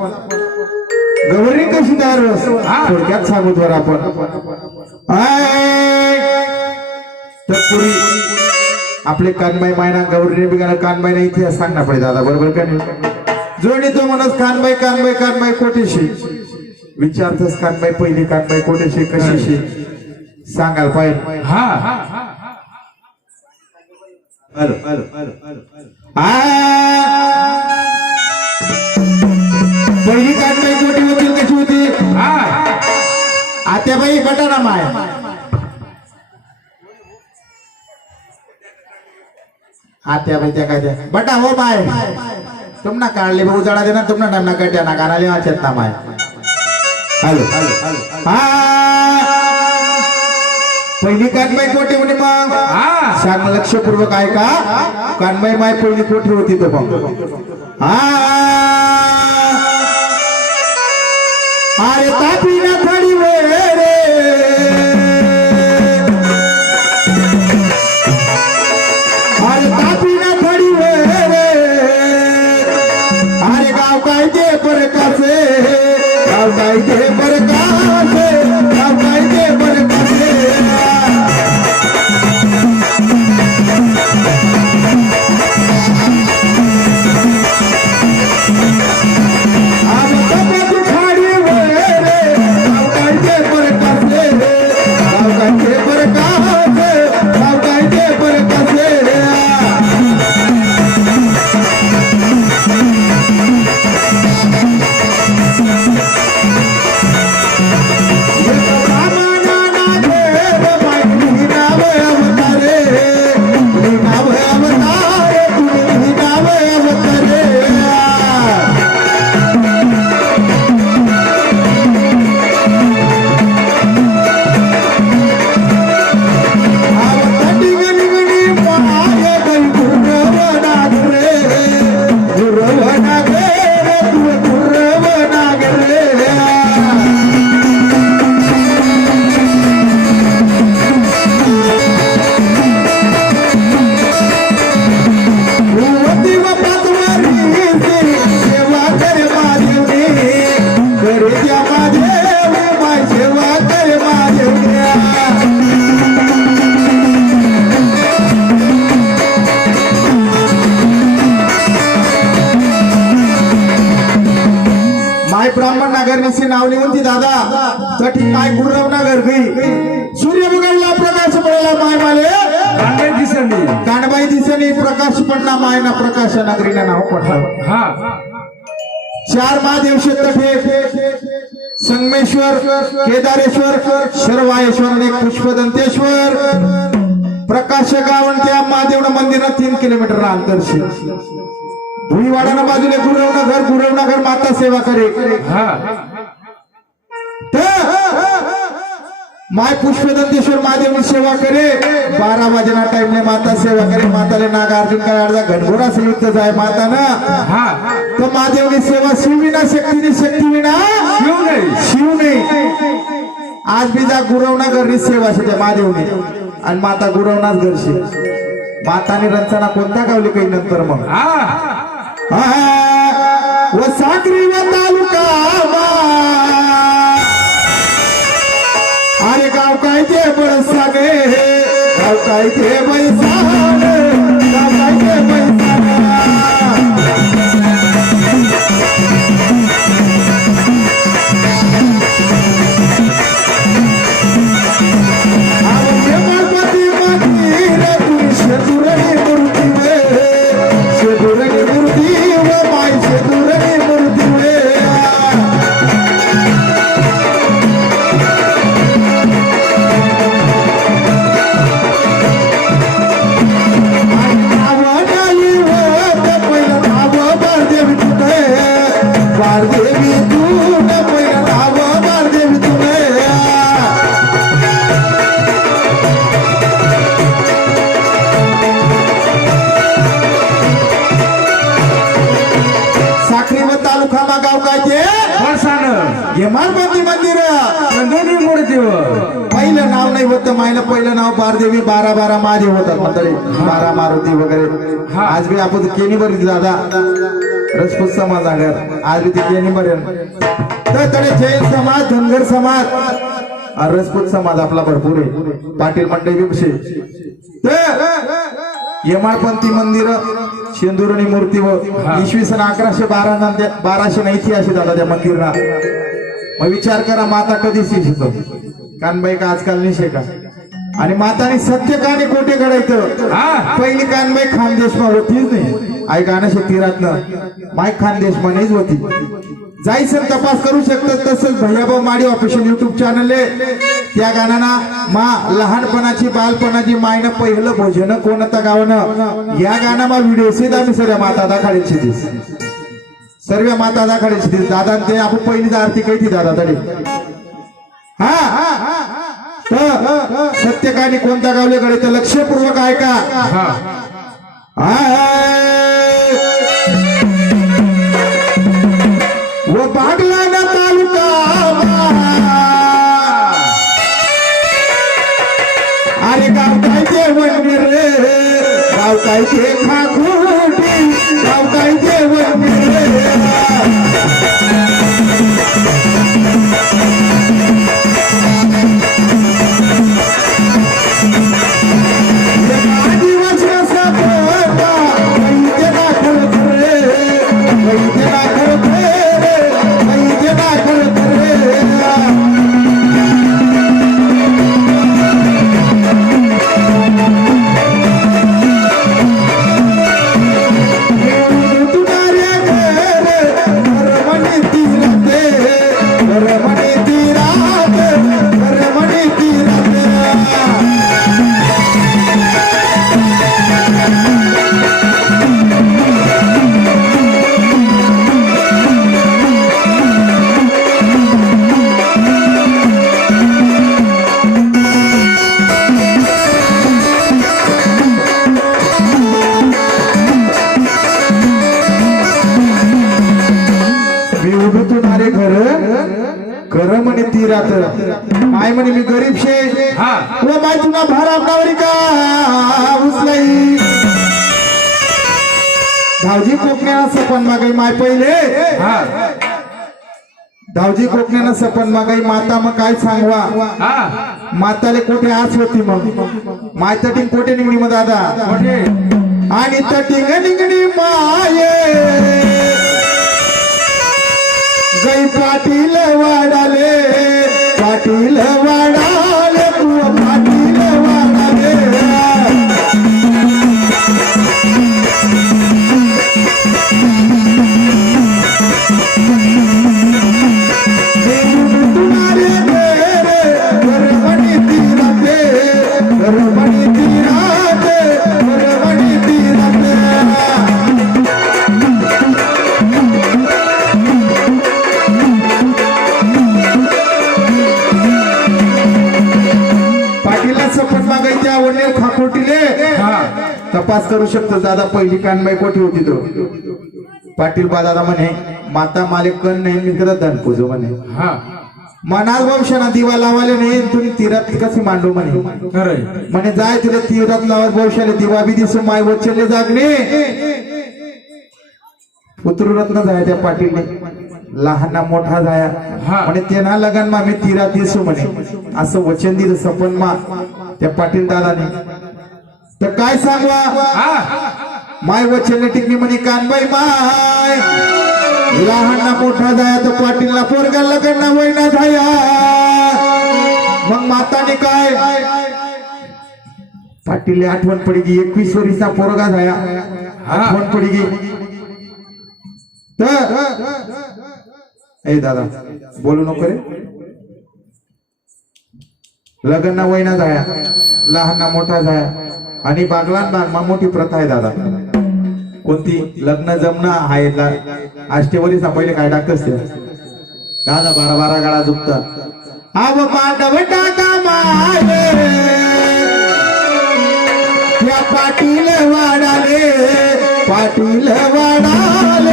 गौरी कशी तयार थोडक्यात सांगू तर आपण. तत्पुरी आपले कानबाई मायना गौरीने बिगाला कानबाईना इतिहास सांगणार पाहिजे दादा बरोबर का नाही? जोडी तो म्हणत कानबाई कानबाई कानबाई कोटेशी विचारतस कानबाई पहिली कानबाई कोटेशी कशीशी? सांगाल पाहिजे. हा. हा हा हॅलो पहिली हा. आत्याबाई बटाणा माय. आत्याबाई त्या काय त्या. बटा हो माय. तुमना काढले भाऊ जडा दे ना तुमना टाइम ना कट्या ना कानाले वाचत ना माय. हॅलो. हा. पहिली कानबाई कोटी म्हणे मग? हा. सांग लक्षपूर्वक ऐका. कानबाई माय पहिली कोठी होती तो मग हा. अरे दादा कठी माय गुरुराव नगर गई सूर्य बघायला प्रकाश पडला माय माले कांदे दिसली कानबाई दिसनी प्रकाश पडला माय ना प्रकाश नगरीला नाव पडलं. हा. चार महादेव तठे संगमेश्वर केदारेश्वर शर्वायेश्वर आणि पुष्पदंतेश्वर. प्रकाश गावन त्या महादेव मंदिरात तीन किलोमीटर अंतरशी भुईवाडाना बाजूला गुरवनगर गुरवनगर माता सेवा करे. हा. माय पुष्पदंतेश्वर महादेव सेवा करे. बारा वाजना टाइम ने माता सेवा करे. माताले नागार्जुन का अर्धा घनघोरा से युद्ध जाय माता ना हा. तो महादेव ने सेवा शिव विना शक्ती विना येऊ नाही. शिव नाही. आज बीजा गुरवना घरनी सेवा शे त्या महादेवने. आणि माता गुरवनाच घरशी माताने रंचना कोणत्या गावली काही नंतर मग? हा. व साक्री व तालुका काय ते बळसागे गे काय ते बैसा हेमाडपंथी मंदिर. पहिलं नाव नाही होतं मायला पहिलं नाव बारदेवी बारा बारा महादेव होतात मंडळी. बारा मारुती वगैरे. हा. आज बी आपण केली बरी दादा रजपूत समाज आगर आज बी तिथे निमरण तर जैन समाज धनगर समाज. रजपूत समाज आपला भरपूर आहे. पाटील मंडळी विषय यमाळपंथी मंदिर शेंदुरणी मूर्ती व इसवी सन अकराशे बारा बाराशे ऐंशी असे दादा त्या मंदिरला. मग विचार करा माता कधी शिकतो कानबाई का आजकाल निशे का? आणि माताने सत्य काने कोठे घडायचं. पहिली कानबाई खानदेशमा होतीच नाही. आई गाणं शेतीरातनं माय खानदेशमानेच होती. जायचं तपास करू शकतात तसंच भैयाभाऊ माडी ऑफिशियल युट्यूब चॅनल त्या गाण्याना मा लहानपणाची बालपणाची मायनं पहिलं भोजन कोणता गावनं? या गाण्यामा व्हिडिओ सीध आम्ही सगळ्या माता दाखाडीची दिस. सर्व माता दाखाडीची दिस. दादा ते आपण पहिलीच आरती कैती दादा तरी. हा? हा हा सत्यकानी कोणता गावले कडे तर लक्षपूर्वक ऐका. हा. व बागला तालुका अरे गाव काय ते वनवीर रे. गाव काय ते खाकुटी गाव कायचे वनवीर रे. मारे घर घर म्हणे तीरात. माय म्हणे मी गरीब शे. व तुला भार आपणावरी का उचलाई धावजी कोकण्याला सपन मागाई माय पहिले. धावजी कोकण्याला सपन मागाई माता मग काय सांगवा? माताले कोठे आस होती मग? माय तटिंग कोठे निघणी मग दादा? आणि तटिंग निघणी माये. गई पाटील वाडाले पाटील वाडा हा. तपास करू शकतो दादा पहिली कानबाई कोठी होती तो. पाटील बा दादा म्हणे माता माले कण नाही मी कदा धन पूजो म्हणे. हा. मनाल वंशना दिवा लावाले नाही तुम्ही तीरात कशी मांडू म्हणे? म्हणे जाय तुला तीरात लावत वंशाले दिवा बी दिसू माय वचले जागणे. पुत्ररत्न जाय त्या पाटीलने. लहान ना मोठा जाया. म्हणे त्यांना लगन मा मी तीरात दिसू म्हणे. असं वचन दिलं सपन मा त्या पाटील दादाने. तर काय सांगवा? माय वचन टिकणी म्हणे कानबाई माय लहान ना मोठा जाया तर पाटीलला पोरगा लगन ना वैना जाया. मग माताने काय? पाटील आठवण पडी गी एकवीस वरीचा पोरगा जाया. आठवण पडी गी तर ए दादा बोलू नको रे. लग्न ना वैना जाया लहान ना मोठा जाया. आणि बागलान बागमा मोठी प्रथा आहे दादा. कोणती? लग्न जमणं आहे आष्टेवरी पहिले काय टाकतस ते. दादा बारा बारा गाडा झुकतात. आब मांडव टाका माये पाटील वाडाले पाटील वाडाले.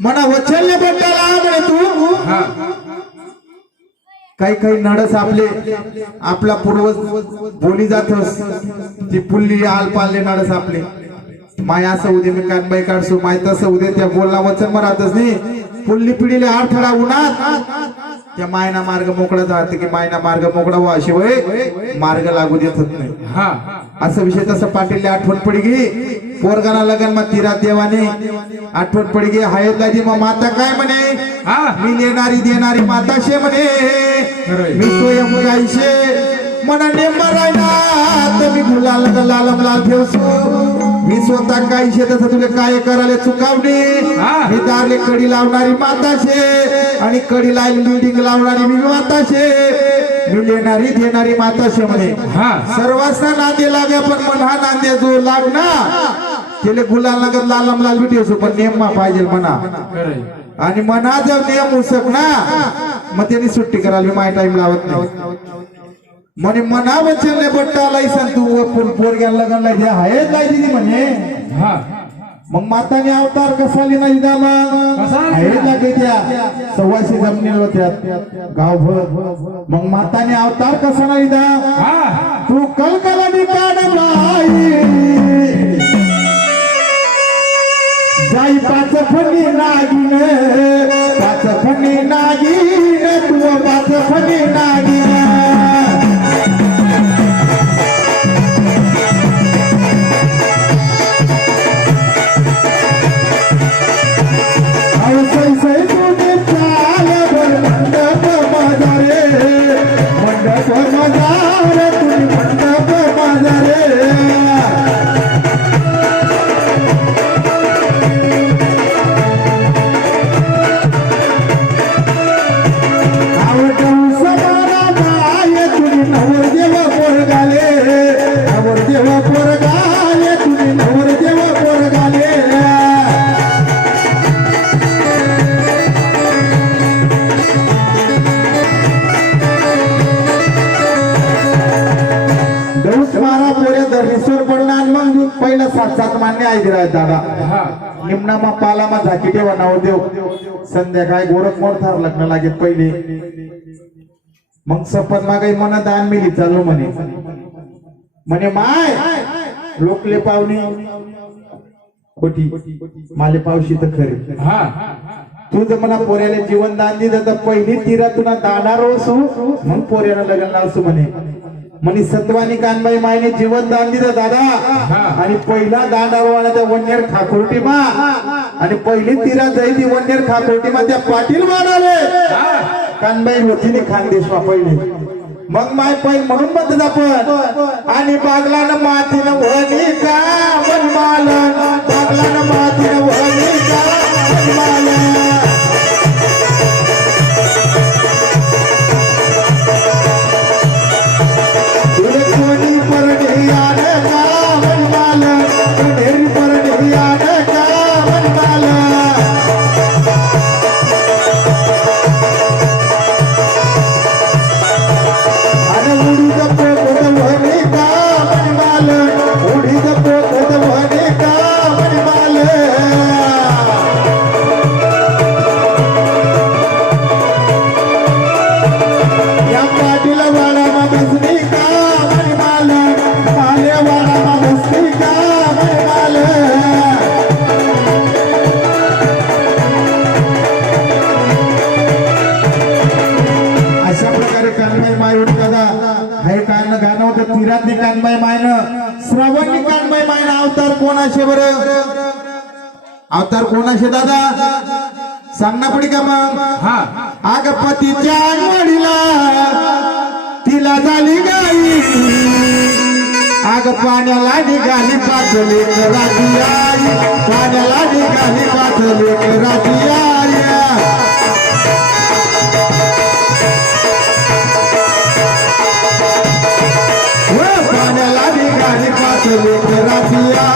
म्हणे बट्टाला म्हणे तू. काही काही नडस आपले आपला पूर्वज बोली जातस ती पुल्ली आल पालले नडस आपले. माय असं उद्या मी कानबाई काढसू माय तसं उद्या त्या बोलला वचन मरातच नाही पुल्ली पिढीले अडथळा उन्हात त्या मायना मार्ग मोकळा जात की मायना मार्ग मोकळा व्हा शिवाय मार्ग लागू देत होत नाही. हा. असं विषय तसं पाटील आठवण पडी गी पोरगाला लगन मग तिरा देवाने. आठवण पडी गी हाय दादी मग माता काय म्हणे? हा? मी नेणारी देणारी माताशे म्हणे. मी स्वयं गायशे मना नेंबर राहिला मी गुलाल लालम लाल ठेवसो मी स्वतः गायशे तसं तुला काय करायला चुकावणे. मी दारले कडी लावणारी माताशे आणि कडी लाईन बिल्डिंग लावणारी मी माताशे मी लेणारी देणारी माताशे म्हणे. हा. सर्वांना नांदे लागे पण म्हणा नांदे जो लागना त्याला गुलाल लागत लालम लाल बी ठेवसो पण नेम पाहिजे म्हणा आणि मना जर नियम उसक ना मग त्यांनी सुट्टी करायला माय टाइम लावत नाही. म्हणे मना वचन नाही बट्टा लायसन तू पोरग्या लगनला जे आहे लायची म्हणे. हा. मग माताने अवतार कसा लिहिला कसा? आहे लागे त्या. सव्वाशे जमिनील होत्या. गावभर मग माताने अवतार कसा नाही हा. तू कलकला निकाड आई पाच फणी नागिन पाच फणी नागिन तू पाच फणी नागिन झाकी ठेवा नवदेव संध्याकाळी गोरख मोरथार लग्न लागेल पहिले. मग सपन मागाई मना दान मिली चालू म्हणे. म्हणे माय लोकले पावणी खोटी. माले पावशी तर खरी. हा. तू जर म्हणा पोऱ्याला जीवन दान दिलं तर पहिली तिरा तुला दाणार असू मग पोऱ्याला लग्न लावसू म्हणे. म्हणे सत्वानी कानबाई मायने जीवन दान दिलं दादा. आणि पहिला दांडावाला त्या वन्यर खाकुर्टी मा आणि पहिली तिरा जाई ती वन्यर खाकुर्टी मा त्या पाटील माराले कानबाई होती खानदेश मा पहिली मग माय पै म्हणून म्हणतात आपण आणि बागलानं मातीनं वनी का? वनमालन बागलानं मातीनं वनी कोणाशे बर? अवतार कोणाशे दादा? सांग ना पडी का मग हा. आग पतीच्या अंगडीला तिला झाली गाई. आग पाण्याला निघाली पाचले राती आई. पाण्याला निघाली पाचले राती आई. हो, पाण्याला निघाली पाचले राती आई.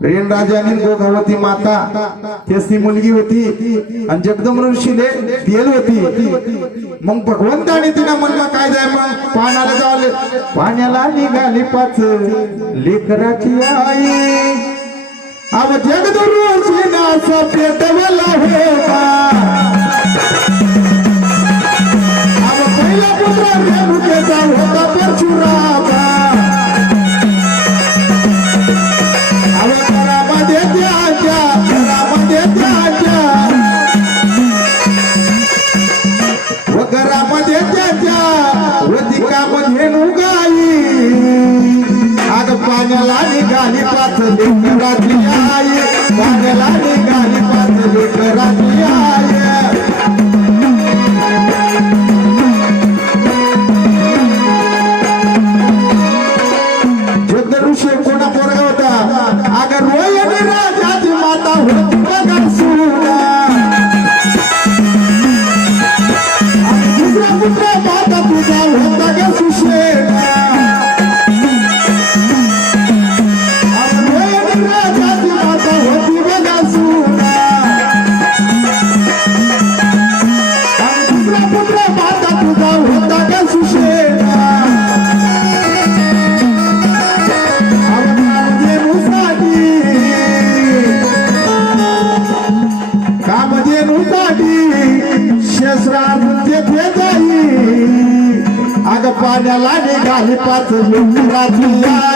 रेणराजे आणि गोगावती माता त्याची मुलगी होती. आणि जगदम ऋषीले तेल होती. मग भगवंताने तिला म्हणलं काय जाय मग? पाण्याला जावले पाण्याला निघाली पाच लेकराची आई. अव जगदुरुषीना पेटवला होता. अव पहिला पुत्र रेणुकेचा होता परशुरामा.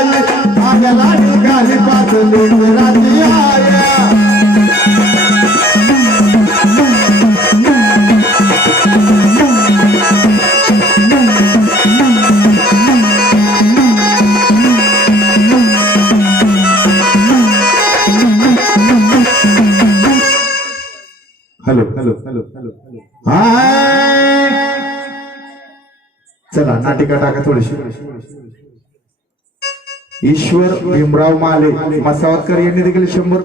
निघाली पाच लेकराची hello hello hello hello. Hi. चला नाटिका टाका थोडीशी. ईश्वर भीमराव माले मसावतकर यांनी देखील शंभर